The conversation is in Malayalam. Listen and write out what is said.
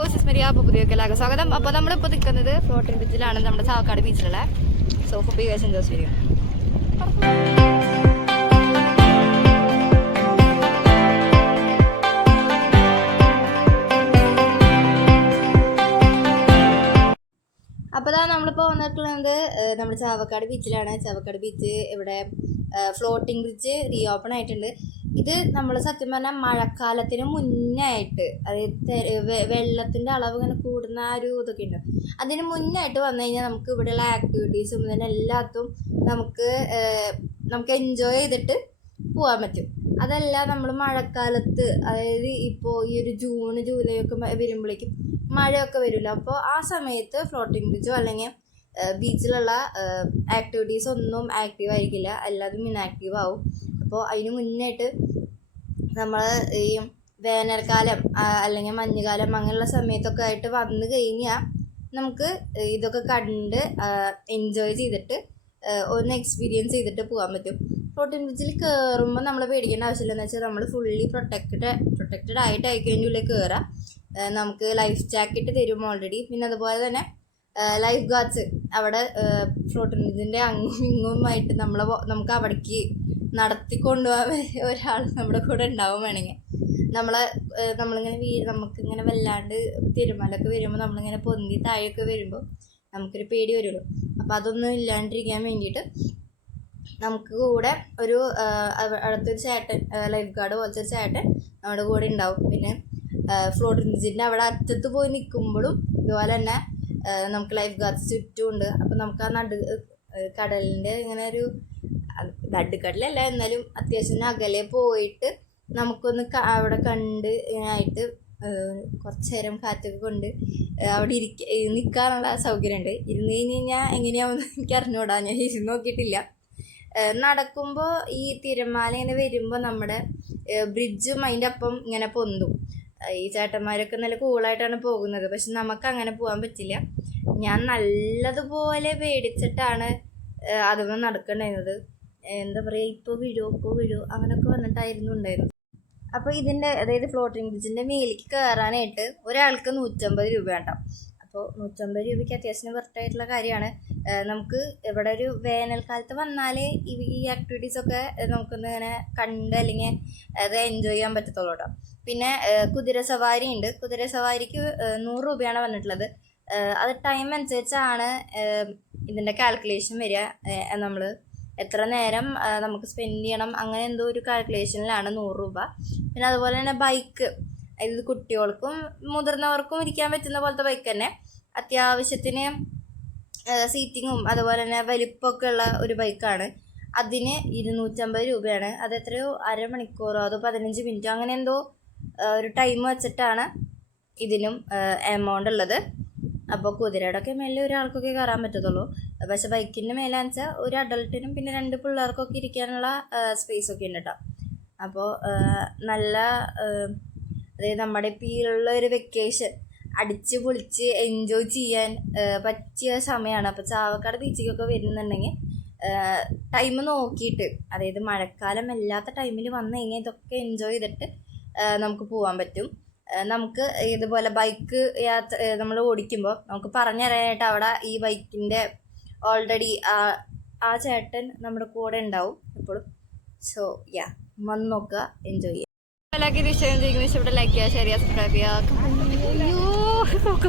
മരിയ അപ്പോൾ പുതിയ എല്ലാവർക്കും സ്വാഗതം. അപ്പോൾ നമ്മളിപ്പോൾ നിൽക്കുന്നത് ഫ്ലോട്ടിംഗ് ബീച്ചിലാണ് നമ്മുടെ Chavakkad ബീച്ചിലുള്ള so hope guys enjoy video അപ്പോൾ ഇതാ നമ്മളിപ്പോൾ വന്നിട്ടുള്ളത് നമ്മുടെ ചാവക്കാട് ബീച്ചിലാണ് ചാവക്കാട് ബീച്ച് ഇവിടെ ഫ്ലോട്ടിംഗ് ബ്രിഡ്ജ് റീ ഓപ്പൺ ആയിട്ടുണ്ട്. ഇത് നമ്മൾ സത്യം പറഞ്ഞാൽ മഴക്കാലത്തിന് മുന്നേ ആയിട്ട് അതായത് വെള്ളത്തിന്റെ അളവ് ഇങ്ങനെ കൂടുന്ന ആ ഒരു ഇതൊക്കെ ഉണ്ട്. അതിന് മുന്നേ ആയിട്ട് വന്നു കഴിഞ്ഞാൽ നമുക്ക് ഇവിടെയുള്ള ആക്ടിവിറ്റീസും ഇതിന് എല്ലാത്തും നമുക്ക് നമുക്ക് എൻജോയ് ചെയ്തിട്ട് പോകാൻ പറ്റും. അതല്ല നമ്മൾ മഴക്കാലത്ത് അതായത് ഇപ്പോൾ ഈ ഒരു ജൂൺ ജൂലൈ ഒക്കെ വരുമ്പോഴേക്കും മഴയൊക്കെ വരുമല്ലോ അപ്പോൾ ആ സമയത്ത് ഫ്ലോട്ടിംഗ് ബ്രിഡ്ജോ അല്ലെങ്കിൽ ബീച്ചിലുള്ള ആക്ടിവിറ്റീസ് ഒന്നും ആക്റ്റീവ് ആയിരിക്കില്ല. എല്ലാതും ഇനാക്റ്റീവ് ആവും. അപ്പോൾ അതിന് മുന്നായിട്ട് നമ്മൾ ഈ വേനൽക്കാലം അല്ലെങ്കിൽ മഞ്ഞുകാലം അങ്ങനെയുള്ള സമയത്തൊക്കെ ആയിട്ട് വന്നു കഴിഞ്ഞാൽ നമുക്ക് ഇതൊക്കെ കണ്ട് എൻജോയ് ചെയ്തിട്ട് ഒന്ന് എക്സ്പീരിയൻസ് ചെയ്തിട്ട് പോകാൻ പറ്റും. പ്രോട്ടീൻ ബ്രിഡ്ജിൽ കയറുമ്പോൾ നമ്മൾ പേടിക്കേണ്ട ആവശ്യമില്ല എന്ന് വെച്ചാൽ നമ്മൾ ഫുള്ളി പ്രൊട്ടക്റ്റഡ് പ്രൊട്ടക്റ്റഡ് ആയിട്ട് അതിന്റെ ഉള്ളിൽ കയറാം നമുക്ക് ലൈഫ് ജാക്കറ്റ് തരും ഓൾറെഡി പിന്നെ അതുപോലെ തന്നെ ലൈഫ് ഗാർഡ്സ് അവിടെ ഫ്ലോട്ടിന്റെ അങ്ങും ഇങ്ങുമായിട്ട് നമ്മളെ നമുക്ക് അവിടേക്ക് നടത്തി കൊണ്ടുപോകാൻ ഒരാൾ നമ്മുടെ കൂടെ ഉണ്ടാവും വേണമെങ്കിൽ. നമ്മളെ നമ്മളിങ്ങനെ വീ നമുക്കിങ്ങനെ വല്ലാണ്ട് തിരുമലൊക്കെ വരുമ്പോൾ നമ്മളിങ്ങനെ പൊന്തി താഴെയൊക്കെ വരുമ്പോൾ നമുക്കൊരു പേടി വരുള്ളൂ. അപ്പോൾ അതൊന്നും ഇല്ലാണ്ടിരിക്കാൻ വേണ്ടിയിട്ട് നമുക്ക് കൂടെ ഒരു അടുത്തൊരു ചേട്ടൻ ലൈഫ് ഗാർഡ് പോലത്തെ ഒരു ചേട്ടൻ നമ്മുടെ കൂടെ ഉണ്ടാവും. പിന്നെ ഫ്ലോട്ടിന്റെ അവിടെ അറ്റത്ത് പോയി നിൽക്കുമ്പോഴും ഇതുപോലെ തന്നെ നമുക്ക് ലൈഫ് ഗാർഡ്സ് ചുറ്റുമുണ്ട്. അപ്പം നമുക്ക് ആ നടു കടലിന്റെ ഇങ്ങനെ ഒരു നടുക്കടലല്ല എന്നാലും അത്യാവശ്യം അകലെ പോയിട്ട് നമുക്കൊന്ന് അവിടെ കണ്ട് ആയിട്ട് കുറച്ച് നേരം കാറ്റൊക്കെ കൊണ്ട് അവിടെ ഇരിക്ക നിൽക്കാനുള്ള സൗകര്യമുണ്ട് ഇരുന്ന് കഴിഞ്ഞ് കഴിഞ്ഞാൽ എങ്ങനെയാവുമെന്ന് എനിക്ക് അറിഞ്ഞുകൂടാ ഞാൻ ഇരുന്ന് നോക്കിയിട്ടില്ല. നടക്കുമ്പോൾ ഈ തിരമാല ഇങ്ങനെ വരുമ്പോൾ നമ്മുടെ ബ്രിഡ്ജും അതിന്റെ അപ്പം ഇങ്ങനെ പൊന്തും. ഈ ചേട്ടന്മാരൊക്കെ നല്ല കൂളായിട്ടാണ് പോകുന്നത്. പക്ഷെ നമുക്ക് അങ്ങനെ പോകാൻ പറ്റില്ല. ഞാൻ നല്ലതുപോലെ പേടിച്ചിട്ടാണ് അതൊന്നും നടക്കണ്ടായിരുന്നത്. എന്താ പറയുക ഇപ്പോൾ വീഴോ ഇപ്പോൾ വീഴോ അങ്ങനെയൊക്കെ വന്നിട്ടായിരുന്നു ഉണ്ടായിരുന്നത്. അപ്പോൾ ഇതിന്റെ അതായത് ഫ്ലോട്ടിംഗ് ബ്രിഡ്ജിന്റെ മേലേക്ക് കയറാനായിട്ട് ഒരാൾക്ക് നൂറ്റമ്പത് രൂപ ഉണ്ടാവും അപ്പോൾ നൂറ്റമ്പത് രൂപയ്ക്ക് അത്യാവശ്യം വെർത്തായിട്ടുള്ള കാര്യമാണ്. നമുക്ക് ഇവിടെ ഒരു വേനൽക്കാലത്ത് വന്നാലേ ഈ ഈ ആക്ടിവിറ്റീസൊക്കെ നമുക്കൊന്ന് ഇങ്ങനെ കണ്ട് അല്ലെങ്കിൽ അത് എൻജോയ് ചെയ്യാൻ പറ്റത്തുള്ളൂ കേട്ടോ പിന്നെ കുതിര സവാരി ഉണ്ട്. കുതിര സവാരിക്ക് നൂറ് രൂപയാണ് വന്നിട്ടുള്ളത്. അത് ടൈം അനുസരിച്ചാണ് ഇതിന്റെ കാൽക്കുലേഷൻ വരിക. നമ്മൾ എത്ര നേരം നമുക്ക് സ്പെൻഡ് ചെയ്യണം. അങ്ങനെ എന്തോ ഒരു കാൽക്കുലേഷനിലാണ് നൂറ് രൂപ. പിന്നെ അതുപോലെ തന്നെ ബൈക്ക് ഇത് കുട്ടികൾക്കും മുതിർന്നവർക്കും ഇരിക്കാൻ പറ്റുന്ന പോലത്തെ ബൈക്ക് തന്നെ. അത്യാവശ്യത്തിന് സീറ്റിങ്ങും അതുപോലെ തന്നെ വലിപ്പമൊക്കെ ഉള്ള ഒരു ബൈക്കാണ് അതിന് ഇരുന്നൂറ്റമ്പത് രൂപയാണ്. അത് എത്രയോ? അരമണിക്കൂറോ അതോ പതിനഞ്ച് മിനിറ്റോ അങ്ങനെ എന്തോ ഒരു ടൈം വെച്ചിട്ടാണ് ഇതിനും എമൗണ്ട് ഉള്ളത്. അപ്പോൾ കുതിരയുടെയൊക്കെ മേലെ ഒരാൾക്കൊക്കെ കയറാൻ പറ്റത്തുള്ളൂ. പക്ഷെ ബൈക്കിന്റെ മേലാന്ന് വെച്ചാൽ ഒരു അഡൾട്ടിനും പിന്നെ രണ്ട് പിള്ളേർക്കൊക്കെ ഇരിക്കാനുള്ള സ്പേസ് ഒക്കെ ഉണ്ട് കേട്ടോ അപ്പോൾ നല്ല അതായത് നമ്മുടെ ഇപ്പോൾ ഒരു വെക്കേഷൻ അടിച്ച് പൊളിച്ച് എൻജോയ് ചെയ്യാൻ പറ്റിയ സമയമാണ് അപ്പോൾ ചാവക്കാട് ബീച്ചിലേക്കൊക്കെ വരുന്നുണ്ടെങ്കിൽ ടൈം നോക്കിയിട്ട് അതായത് മഴക്കാലം അല്ലാത്ത ടൈമിൽ വന്നു കഴിഞ്ഞാൽ ഇതൊക്കെ എൻജോയ് ചെയ്തിട്ട് നമുക്ക് പോകാൻ പറ്റും. നമുക്ക് ഇതുപോലെ ബൈക്ക് യാത്ര നമ്മൾ ഓടിക്കുമ്പോൾ നമുക്ക് പറഞ്ഞു തരാനായിട്ട് അവിടെ ഈ ബൈക്കിന്റെ ഓൾറെഡി ആ ചേട്ടൻ നമ്മുടെ കൂടെ ഉണ്ടാവും എപ്പോഴും. സോ യാ വന്ന് നോക്കുക എൻജോയ് ചെയ്യുക. എല്ലാവർക്കും ഇത് ഇഷ്ടം ചെയ്യുന്ന ഇഷ്ടപ്പെട്ട ലൈക്ക് ചെയ്യുക ഷെയർ ചെയ്യുക സബ്സ്ക്രൈബ് ചെയ്യുക അയ്യോ നോക്ക്